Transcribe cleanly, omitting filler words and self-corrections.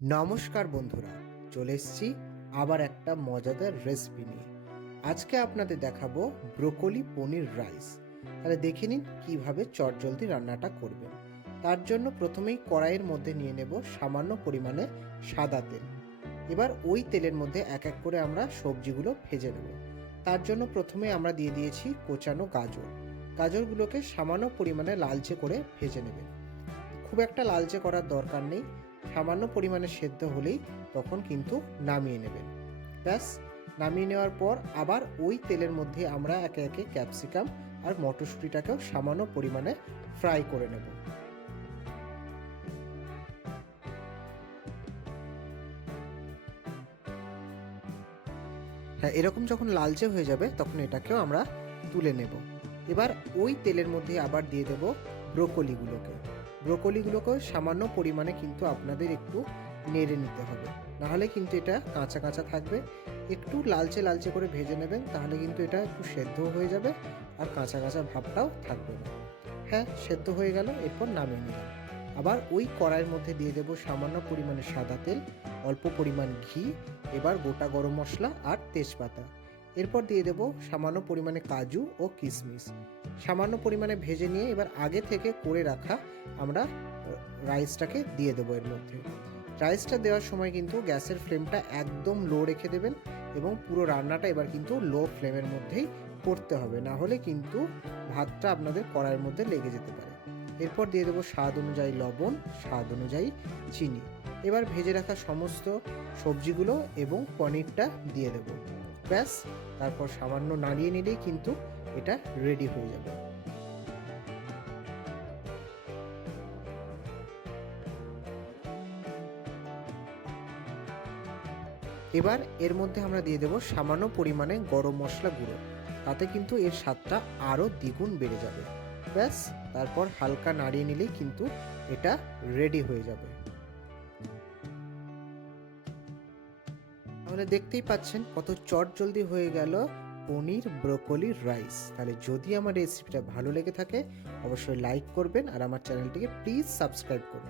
নমস্কার বন্ধুরা, চলে এসেছি আবার একটা মজাদার রেসিপি নিয়ে। আজকে আপনাদের দেখাবো ব্রোকলি পনির রাইস। তাহলে দেখে নিন কীভাবে চটজলদি রান্নাটা করবেন। তার জন্য প্রথমেই কড়াইয়ের মধ্যে নিয়ে নেব সামান্য পরিমাণে সাদা তেল। এবার ওই তেলের মধ্যে এক এক করে আমরা সবজিগুলো ভেজে নেব। তার জন্য প্রথমে আমরা দিয়ে দিয়েছি কোচানো গাজর। গাজরগুলোকে সামান্য পরিমাণে লালচে করে ভেজে নেবেন। খুব একটা লালচে করার দরকার নেই, সামান্য পরিমাণে সেদ্ধ হলেই তখন কিন্তু নামিয়ে নেবেন। ব্যাস, নামিয়ে নেওয়ার পর আবার ওই তেলের মধ্যে আমরা একে একে ক্যাপসিকাম আর মটরশুঁটিটাকেও সামান্য পরিমাণে ফ্রাই করে নেব। হ্যাঁ, এরকম যখন লালচে হয়ে যাবে তখন এটাকেও আমরা তুলে নেব। এবার ওই তেলের মধ্যে আবার দিয়ে দেব ব্রোকলিগুলোকেও সামান্য পরিমাণে কিন্তু আপনাদের একটু নেড়ে নিতে হবে, নাহলে কিন্তু এটা কাঁচা কাঁচা থাকবে। একটু লালচে লালচে করে ভেজে নেবেন, তাহলে কিন্তু এটা একটু সেদ্ধ হয়ে যাবে আর কাঁচা কাঁচা ভাবটাও থাকবে না। হ্যাঁ, সেদ্ধ হয়ে গেল, এরপর নামিয়ে নিলাম। আবার ওই কড়াইয়ের মধ্যে দিয়ে দেবো সামান্য পরিমাণে সাদা তেল, অল্প পরিমাণ ঘি, এবার গোটা গরম মশলা আর তেজপাতা। এরপর দিয়ে দেবো সামান্য পরিমাণে কাজু ও কিশমিশ। সামান্য পরিমাণে ভেজে নিয়ে এবার আগে থেকে করে রাখা আমরা রাইসটাকে দিয়ে দেবো এর মধ্যে। রাইসটা দেওয়ার সময় কিন্তু গ্যাসের ফ্লেমটা একদম লো রেখে দেবেন এবং পুরো রান্নাটা এবার কিন্তু লো ফ্লেমের মধ্যেই করতে হবে, না হলে কিন্তু ভাতটা আপনাদের কড়াইয়ের মধ্যে লেগে যেতে পারে। এরপর দিয়ে দেবো স্বাদ অনুযায়ী লবণ, স্বাদ অনুযায়ী চিনি। এবার ভেজে রাখা সমস্ত সবজিগুলো এবং পনিরটা দিয়ে দেবো। ব্যাস, তারপর সামান্য নাড়িয়ে নিলেই কিন্তু এটা রেডি হয়ে যাবে। এবার এর মধ্যে আমরা দিয়ে দেবো সামান্য পরিমাণে গরম মশলা গুঁড়ো, তাতে কিন্তু এর স্বাদটা আরও দ্বিগুণ বেড়ে যাবে। ব্যাস, তারপর হালকা নাড়িয়ে নিলেই কিন্তু এটা রেডি হয়ে যাবে। তাহলে দেখতেই পাচ্ছেন কত চটজলদি হয়ে গেল পনির ব্রোকলি রাইস। তাহলে যদি আমার রেসিপিটা ভালো লেগে থাকে অবশ্যই লাইক করবেন আর আমার চ্যানেলটিকে প্লিজ সাবস্ক্রাইব করবেন।